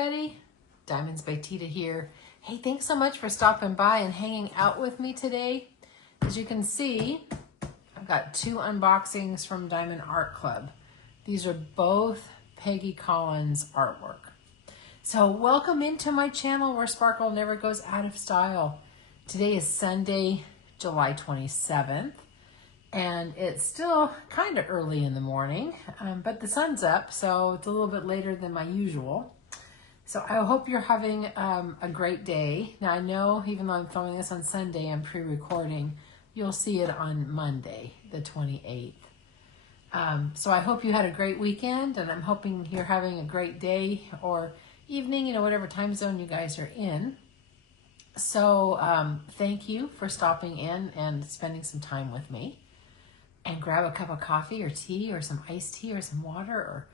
everybody. Diamondsbyteeda here. Hey, thanks so much for stopping by and hanging out with me today. As you can see, I've got two unboxings from Diamond Art Club. These are both Peggy Collins artwork. So welcome into my channel where sparkle never goes out of style. Today is Sunday, July 27th. And it's still kind of early in the morning, but the sun's up, so it's a little bit later than my usual. So I hope you're having a great day. Now I know, even though I'm filming this on Sunday, I'm pre-recording, you'll see it on Monday, the 28th. So I hope you had a great weekend, and I'm hoping you're having a great day or evening, you know, whatever time zone you guys are in. So thank you for stopping in and spending some time with me. And grab a cup of coffee or tea or some iced tea or some water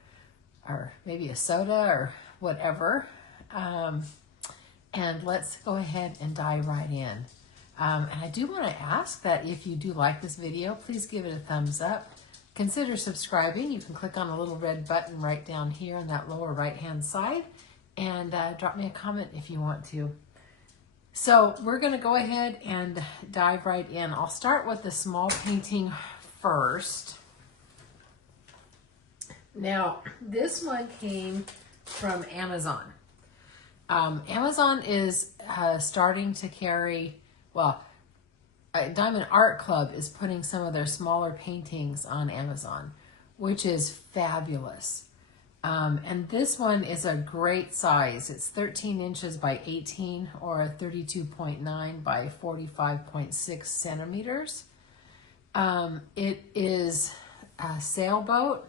or maybe a soda or whatever. And let's go ahead and dive right in. And I do want to ask that if you do like this video, please give it a thumbs up. Consider subscribing. You can click on a little red button right down here on that lower right hand side and drop me a comment if you want to. So we're going to go ahead and dive right in. I'll start with the small painting first. Now, this one came from Amazon. Amazon is starting to carry, well, Diamond Art Club is putting some of their smaller paintings on Amazon, which is fabulous. And this one is a great size. It's 13 inches by 18 or 32.9 by 45.6 centimeters. It is a sailboat,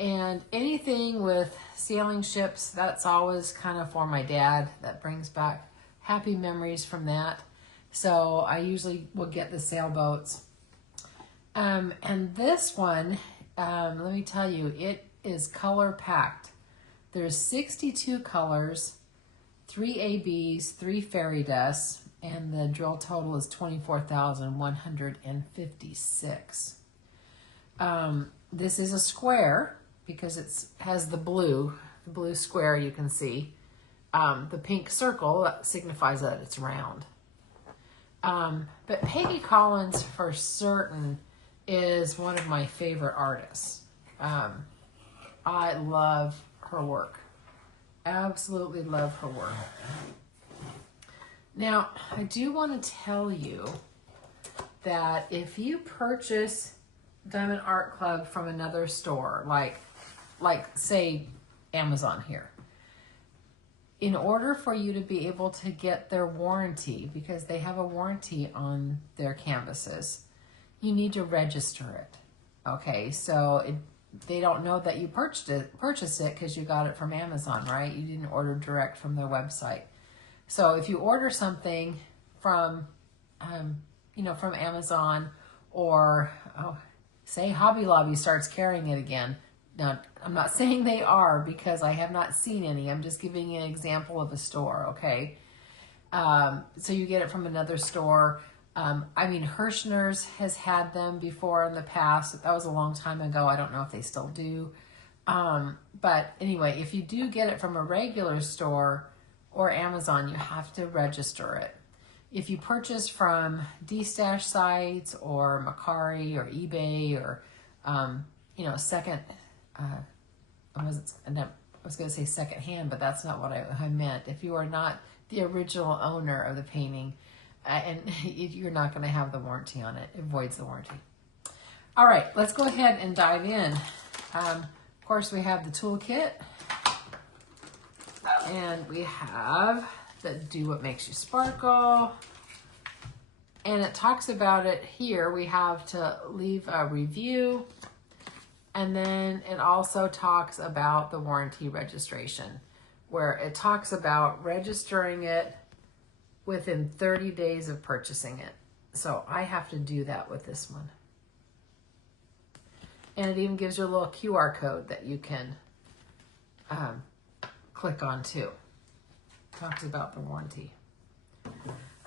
and anything with sailing ships, that's always kind of for my dad. That brings back happy memories from that. So I usually will get the sailboats. And this one, let me tell you, it is color packed. There's 62 colors, 3 ABs, 3 fairy dusts, and the drill total is 24,156. This is a square because it has the blue square you can see. The pink circle that signifies that it's round. But Peggy Collins for certain is one of my favorite artists. I love her work. Absolutely love her work. Now, I do want to tell you that if you purchase Diamond Art Club from another store, like say Amazon here, in order for you to be able to get their warranty, because they have a warranty on their canvases, you need to register it. Okay, so they don't know that you purchased it because you got it from Amazon, right? You didn't order direct from their website. So if you order something from, from Amazon, or say Hobby Lobby starts carrying it again. Now, I'm not saying they are because I have not seen any. I'm just giving you an example of a store, okay? So you get it from another store. Hirschner's has had them before in the past. That was a long time ago. I don't know if they still do. But anyway, if you do get it from a regular store or Amazon, you have to register it. If you purchase from D-Stash sites or Macari or eBay or, second, I was going to say second hand, but that's not what I meant. If you are not the original owner of the painting, and you're not going to have the warranty on it, it voids the warranty. All right, let's go ahead and dive in. Of course, we have the toolkit. And we have the Do What Makes You Sparkle. And it talks about it here. We have to leave a review. And then it also talks about the warranty registration, where it talks about registering it within 30 days of purchasing it. So I have to do that with this one. And it even gives you a little QR code that you can click on too. Talks about the warranty.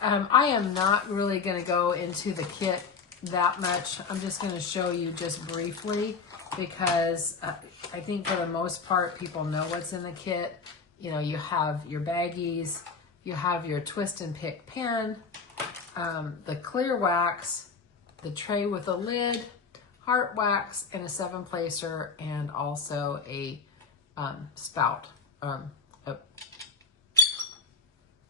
I am not really going to go into the kit that much. I'm just going to show you just briefly because I think for the most part people know what's in the kit, You know, you have your baggies, you have your twist and pick pen, the clear wax, the tray with a lid, heart wax, and a 7-placer, and also a spout, a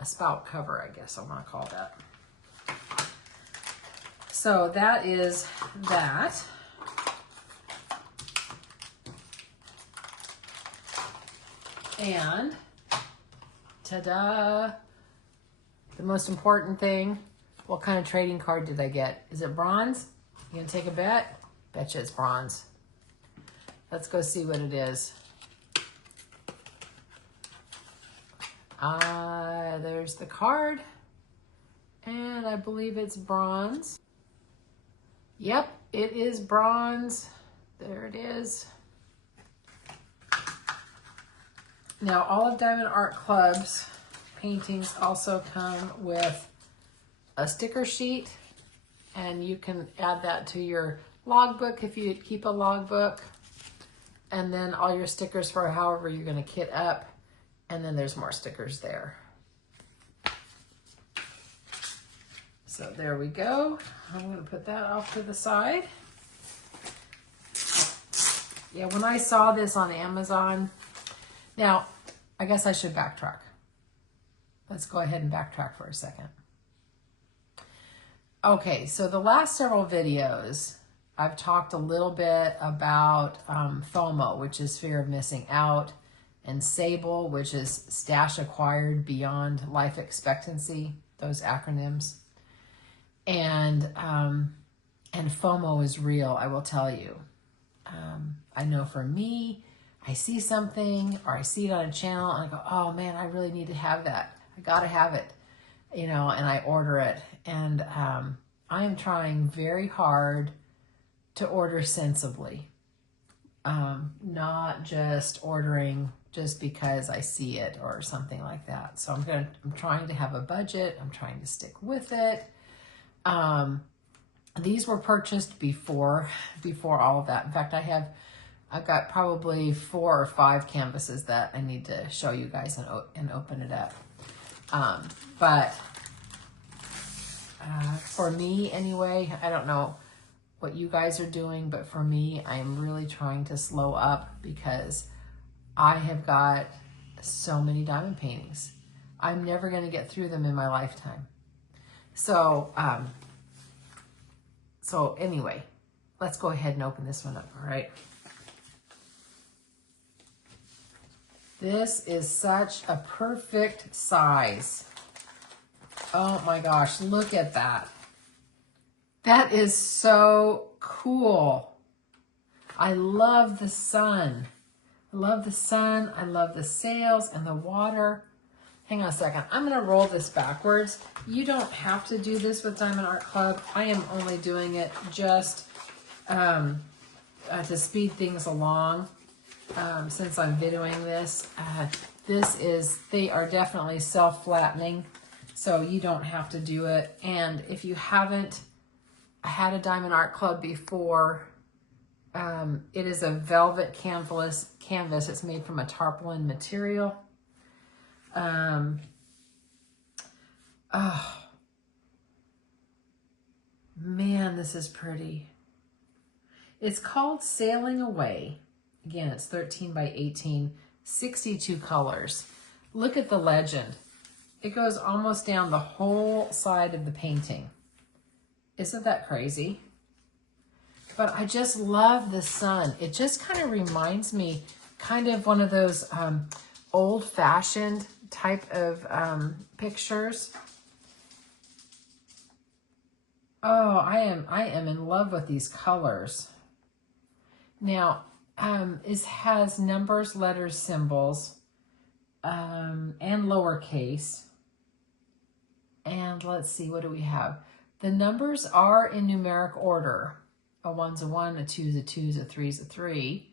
spout cover, I guess I want to call that. So that is that. And ta-da! The most important thing, what kind of trading card did I get? Is it bronze? You gonna take a bet? Betcha it's bronze. Let's go see what it is. There's the card. And I believe it's bronze. Yep, it is bronze. There it is. Now, all of Diamond Art Club's paintings also come with a sticker sheet, and you can add that to your logbook if you keep a logbook, and then all your stickers for however you're going to kit up, and then there's more stickers there. So there we go. I'm going to put that off to the side. Yeah, when I saw this on Amazon, now, I guess I should backtrack. Let's go ahead and backtrack for a second. Okay, so the last several videos, I've talked a little bit about FOMO, which is fear of missing out, and SABLE, which is stash acquired beyond life expectancy, those acronyms. And FOMO is real, I will tell you. I know for me, I see something or I see it on a channel and I go, oh man, I really need to have that. I gotta have it, you know, and I order it. And I am trying very hard to order sensibly, not just ordering just because I see it or something like that. So I'm trying to have a budget. I'm trying to stick with it. These were purchased before all of that. In fact, I've got probably 4 or 5 canvases that I need to show you guys and open it up. But for me anyway, I don't know what you guys are doing, but for me, I am really trying to slow up because I have got so many diamond paintings. I'm never going to get through them in my lifetime. So, so anyway, let's go ahead and open this one up, all right? This is such a perfect size. Oh my gosh, look at that. That is so cool. I love the sun. I love the sun. I love the sails and the water. Hang on a second. I'm going to roll this backwards. You don't have to do this with Diamond Art Club. I am only doing it just to speed things along. Since I'm videoing this, they are definitely self-flattening, so you don't have to do it. And if you haven't had a Diamond Art Club before, it is a velvet canvas. It's made from a tarpaulin material. Oh, man, this is pretty. It's called Sailing Away. Again, it's 13 by 18, 62 colors. Look at the legend. It goes almost down the whole side of the painting. Isn't that crazy? But I just love the sun. It just kind of reminds me kind of one of those old-fashioned type of pictures. Oh, I am in love with these colors. Now, it has numbers, letters, symbols, and lowercase. And let's see, what do we have? The numbers are in numeric order. A 1's a 1, a 2's a 2's, a 3's a 3.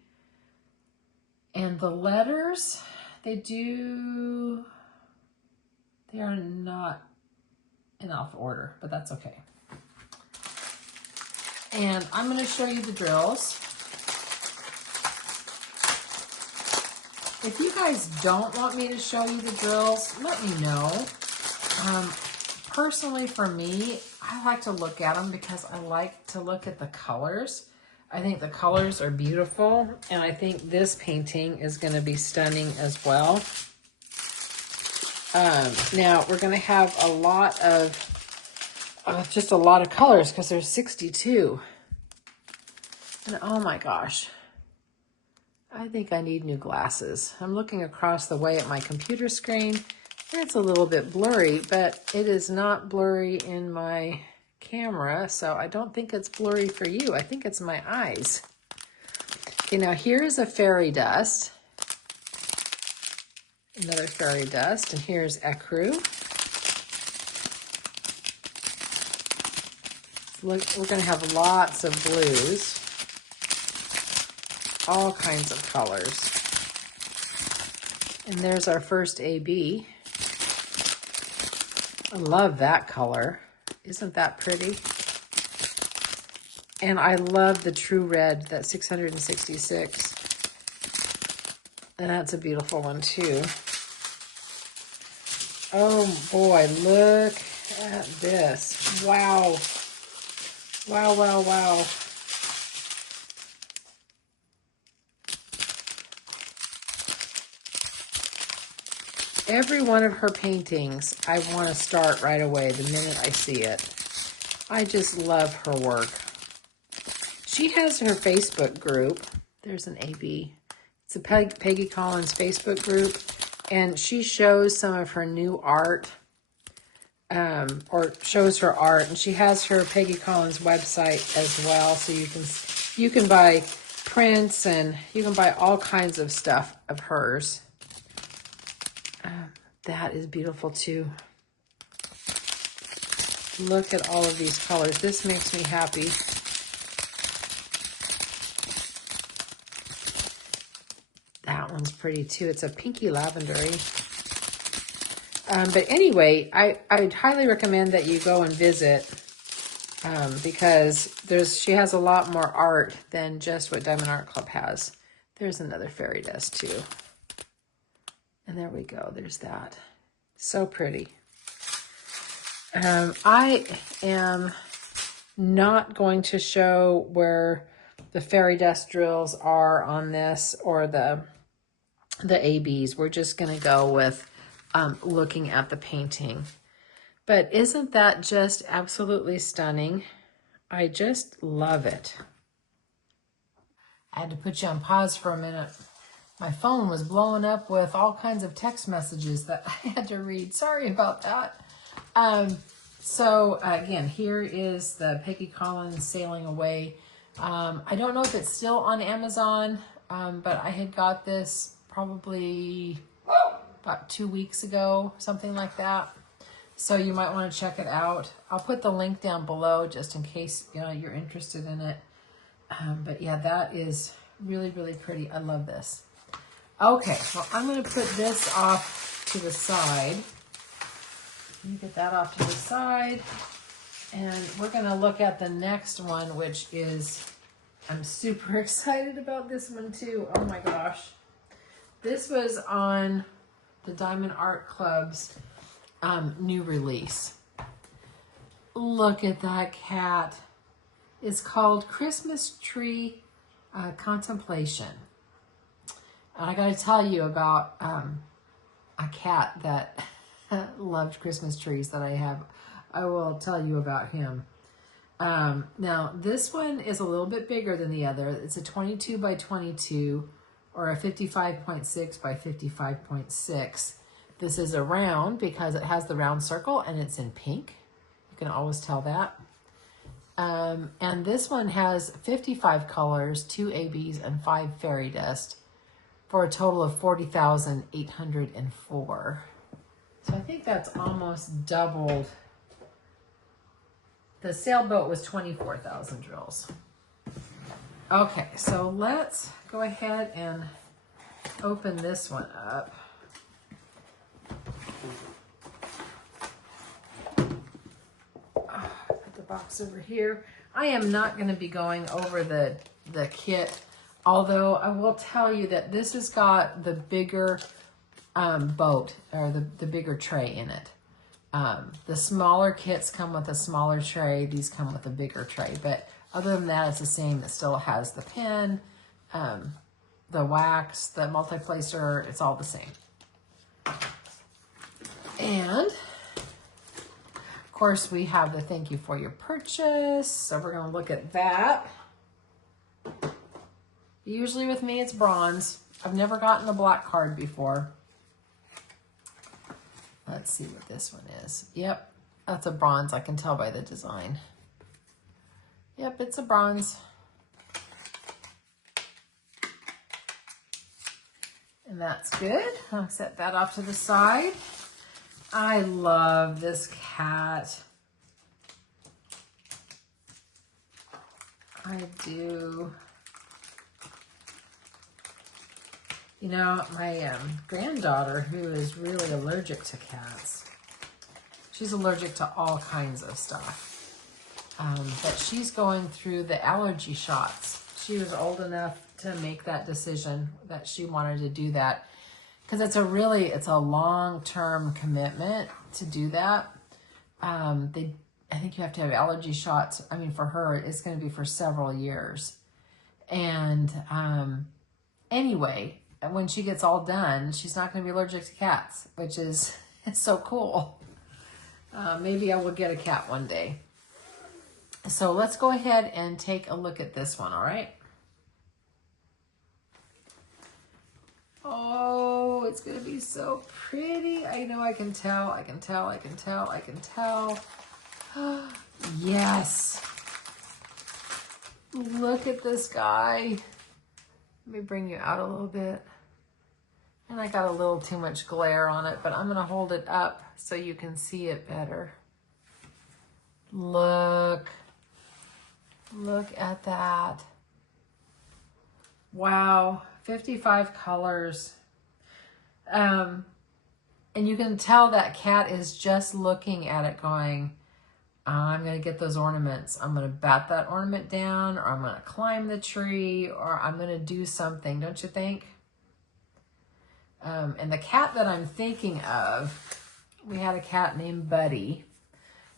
And the letters, they are not in alpha order, but that's okay. And I'm going to show you the drills. If you guys don't want me to show you the drills, let me know. Personally, for me, I like to look at them because I like to look at the colors. I think the colors are beautiful, and I think this painting is going to be stunning as well. Now, we're going to have a lot of, just a lot of colors because there's 62. And oh my gosh, I think I need new glasses. I'm looking across the way at my computer screen. It's a little bit blurry, but it is not blurry in my camera, so I don't think it's blurry for you. I think it's my eyes. Okay, now here's a fairy dust. Another fairy dust, and here's ecru. Look, we're going to have lots of blues. All kinds of colors. And there's our first AB. I love that color. Isn't that pretty? And I love the true red, that 666. And that's a beautiful one too. Oh boy, look at this. Wow. Wow, wow, wow. Every one of her paintings, I want to start right away the minute I see it. I just love her work. She has her Facebook group. There's an AB. It's a Peggy Collins Facebook group, and she shows some of her new art, or shows her art, and she has her Peggy Collins website as well, so you can buy prints and you can buy all kinds of stuff of hers. That is beautiful too. Look at all of these colors. This makes me happy. That one's pretty too. It's a pinky lavendery. But anyway, I'd highly recommend that you go and visit because she has a lot more art than just what Diamond Art Club has. There's another fairy dust too. And there we go. There's that. So pretty. I am not going to show where the fairy dust drills are on this or the ABs. We're just going to go with looking at the painting. But isn't that just absolutely stunning? I just love it. I had to put you on pause for a minute. My phone was blowing up with all kinds of text messages that I had to read. Sorry about that. So again, here is the Peggy Collins Sailing Away. I don't know if it's still on Amazon, but I had got this probably about 2 weeks ago, something like that. So you might want to check it out. I'll put the link down below just in case you're interested in it. But yeah, that is really, really pretty. I love this. Okay, well, I'm going to put this off to the side. Let me get that off to the side. And we're going to look at the next one, which is, I'm super excited about this one too. Oh my gosh. This was on the Diamond Art Club's new release. Look at that cat. It's called Christmas Tree Contemplation. And I got to tell you about a cat that loved Christmas trees that I have. I will tell you about him. Now, this one is a little bit bigger than the other. It's a 22 by 22 or a 55.6 by 55.6. This is a round because it has the round circle and it's in pink. You can always tell that. And this one has 55 colors, 2 ABs, and 5 fairy dust for a total of 40,804. So I think that's almost doubled. The sailboat was 24,000 drills. Okay, so let's go ahead and open this one up. Put the box over here. I am not going to be going over the kit. Although I will tell you that this has got the bigger boat, or the bigger tray in it. The smaller kits come with a smaller tray. These come with a bigger tray. But other than that, it's the same. It still has the pen, the wax, the multi-placer. It's all the same. And of course, we have the thank you for your purchase. So we're going to look at that. Usually with me, it's bronze. I've never gotten a black card before. Let's see what this one is. Yep, that's a bronze. I can tell by the design. Yep, it's a bronze. And that's good. I'll set that off to the side. I love this cat. I do. You know, my granddaughter, who is really allergic to cats, she's allergic to all kinds of stuff. But she's going through the allergy shots. She was old enough to make that decision that she wanted to do that, because it's a long-term commitment to do that. I think you have to have allergy shots. I mean, for her, it's going to be for several years. And anyway, when she gets all done, she's not going to be allergic to cats, which is, it's so cool. Maybe I will get a cat one day. So let's go ahead and take a look at this one, all right? Oh, it's going to be so pretty. I know, I can tell, I can tell, I can tell, I can tell. Yes. Look at this guy. Let me bring you out a little bit. And I got a little too much glare on it, but I'm going to hold it up so you can see it better. Look. Look at that. Wow. 55 colors. And you can tell that cat is just looking at it going, I'm going to get those ornaments. I'm going to bat that ornament down, or I'm going to climb the tree, or I'm going to do something, don't you think? And the cat that I'm thinking of, we had a cat named Buddy,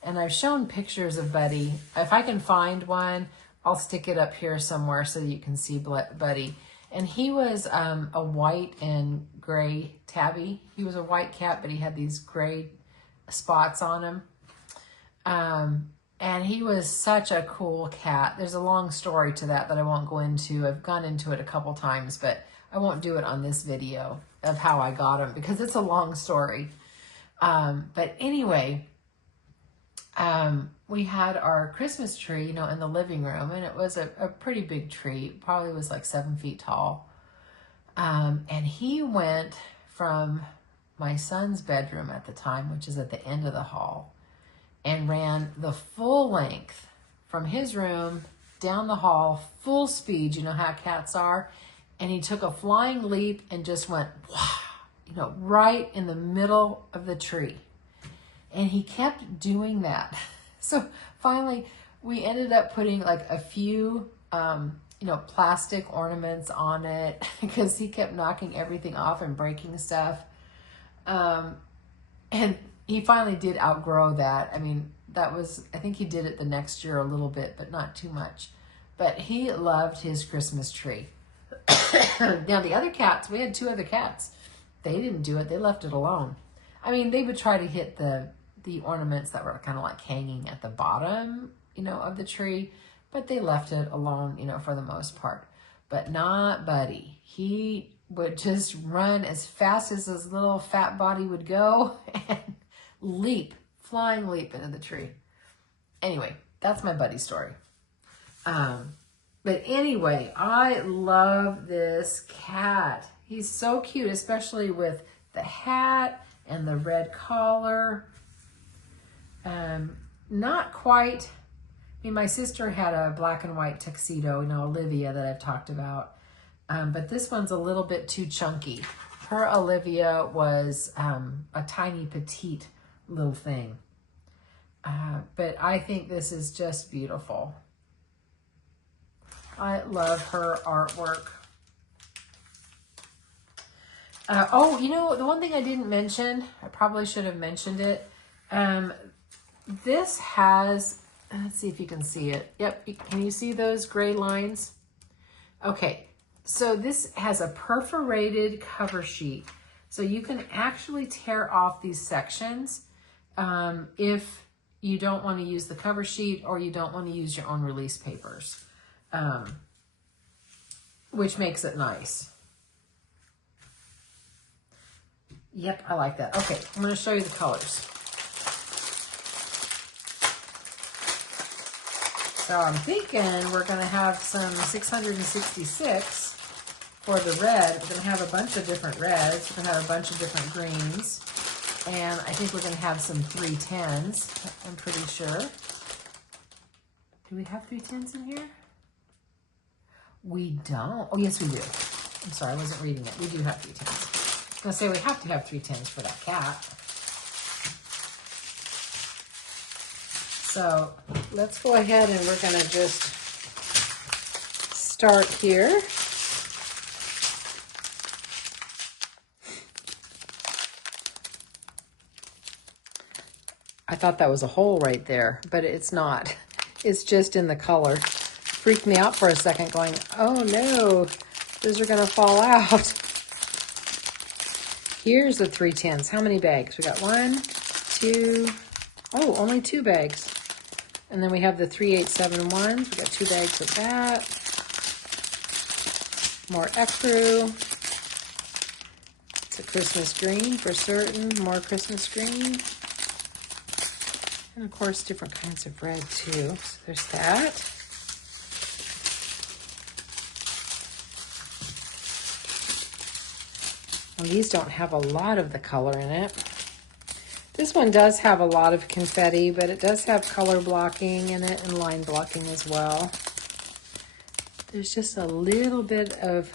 and I've shown pictures of Buddy. If I can find one, I'll stick it up here somewhere so you can see Buddy. And he was a white and gray tabby. He was a white cat, but he had these gray spots on him. And he was such a cool cat. There's a long story to that I won't go into. I've gone into it a couple times, but I won't do it on this video of how I got him, because it's a long story. But anyway, we had our Christmas tree, you know, in the living room, and it was a pretty big tree. It probably was like 7 feet tall. And he went from my son's bedroom at the time, which is at the end of the hall, and ran the full length from his room down the hall, full speed, you know how cats are. And he took a flying leap and just went, wow, you know, right in the middle of the tree. And he kept doing that. So finally, we ended up putting like a few, you know, plastic ornaments on it, because he kept knocking everything off and breaking stuff. And he finally did outgrow that. I mean, that was, I think he did it the next year a little bit, but not too much. But he loved his Christmas tree. Now, the other cats, we had 2 other cats. They didn't do it. They left it alone. I mean, they would try to hit the ornaments that were kind of like hanging at the bottom, you know, of the tree, but they left it alone, you know, for the most part. But not Buddy. He would just run as fast as his little fat body would go and leap, flying leap into the tree. Anyway, that's my Buddy story. But anyway, I love this cat. He's so cute, especially with the hat and the red collar. Not quite, I mean, my sister had a black and white tuxedo, you know, Olivia, that I've talked about. But this one's a little bit too chunky. Her Olivia was a tiny, petite little thing. But I think this is just beautiful. I love her artwork. Oh, you know, the one thing I didn't mention, I probably should have mentioned it. This has, let's see if you can see it. Yep, can you see those gray lines? Okay, so this has a perforated cover sheet. So you can actually tear off these sections if you don't want to use the cover sheet or you don't want to use your own release papers, which makes it nice. Yep, I like that. Okay, I'm going to show you the colors. So I'm thinking we're going to have some 666 for the red. We're going to have a bunch of different reds. We're going to have a bunch of different greens. And I think we're going to have some 310s, I'm pretty sure. Do we have 310s in here? We don't. Oh, yes, we do. I'm sorry, I wasn't reading it. We do have 310s. I was going to say we have to have 310s for that cat. So let's go ahead and we're going to just start here. I thought that was a hole right there, but it's not. It's just in the color. Freaked me out for a second going, oh no, those are going to fall out. Here's the 310s. How many bags? We got 1, 2, oh, only 2 bags. And then we have the 3871s. We got 2 bags of that. More ecru. It's a Christmas green for certain. More Christmas green. And of course, different kinds of red too. So there's that. Well, these don't have a lot of the color in it. This one does have a lot of confetti, but it does have color blocking in it and line blocking as well. There's just a little bit of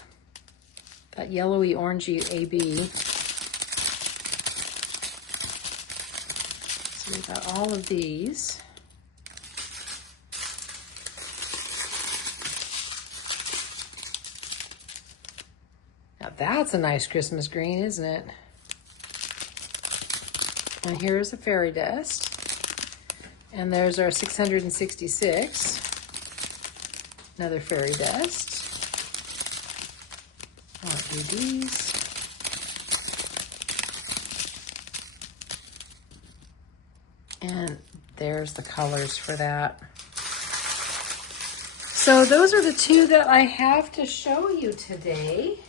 that yellowy orangey AB. So we've got all of these. Now that's a nice Christmas green, isn't it? And here's a fairy dust. And there's our 666. Another fairy dust. More EDs. And there's the colors for that. So those are the 2 that I have to show you today.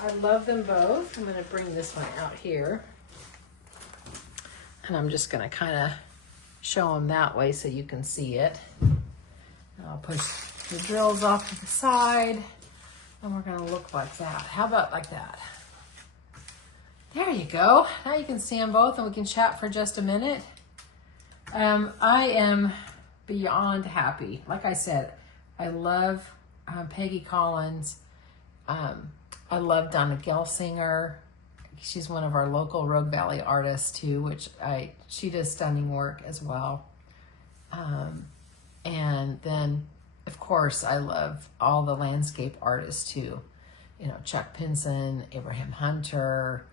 I love them both. I'm going to bring this one out here. And I'm just going to kind of show them that way so you can see it. And I'll push the drills off to the side. And we're going to look like that. How about like that? There you go. Now you can see them both and we can chat for just a minute. I am beyond happy. Like I said, I love Peggy Collins. I love Donna Gelsinger. She's one of our local Rogue Valley artists too, which she does stunning work as well. And then, of course, I love all the landscape artists too. You know, Chuck Pinson, Abraham Hunter.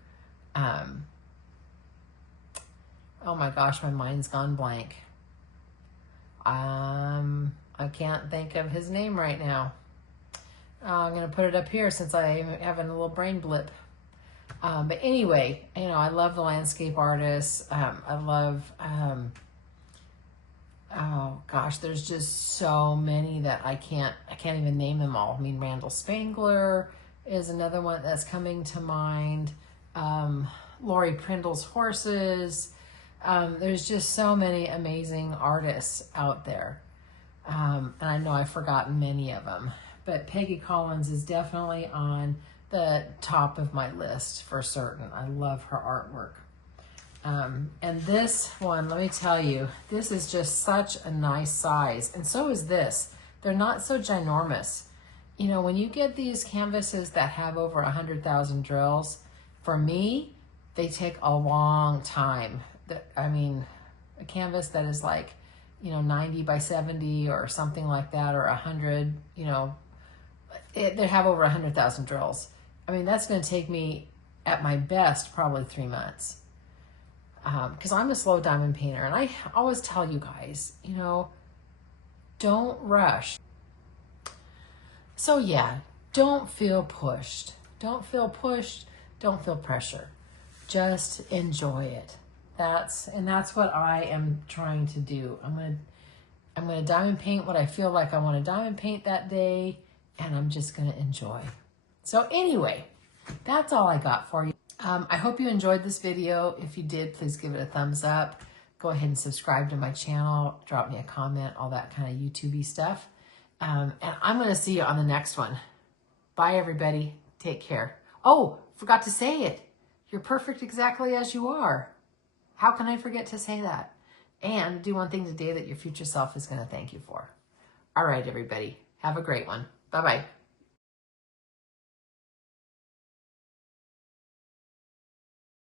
Oh my gosh, my mind's gone blank. I can't think of his name right now. I'm going to put it up here since I'm having a little brain blip. But anyway, you know, I love the landscape artists. I love, oh gosh, there's just so many that I can't even name them all. I mean, Randall Spangler is another one that's coming to mind. Lori Prindle's Horses. There's just so many amazing artists out there. And I know I've forgotten many of them, but Peggy Collins is definitely on the top of my list for certain. I love her artwork. And this one, let me tell you, this is just such a nice size. And so is this. They're not so ginormous. You know, when you get these canvases that have over 100,000 drills, for me, they take a long time. I mean, a canvas that is like, 90 by 70 or something like that, or 100, they have over 100,000 drills. I mean, that's going to take me at my best probably 3 months, because I'm a slow diamond painter. And I always tell you guys, don't rush. So yeah, don't feel pushed. Don't feel pushed. Don't feel pressure. Just enjoy it. That's what I am trying to do. I'm gonna diamond paint what I feel like I want to diamond paint that day, and I'm just gonna enjoy. So anyway, that's all I got for you. I hope you enjoyed this video. If you did, please give it a thumbs up. Go ahead and subscribe to my channel. Drop me a comment, all that kind of YouTube-y stuff. And I'm gonna see you on the next one. Bye, everybody. Take care. Oh, forgot to say it. You're perfect exactly as you are. How can I forget to say that? And do one thing today that your future self is going to thank you for. All right, everybody. Have a great one. Bye-bye.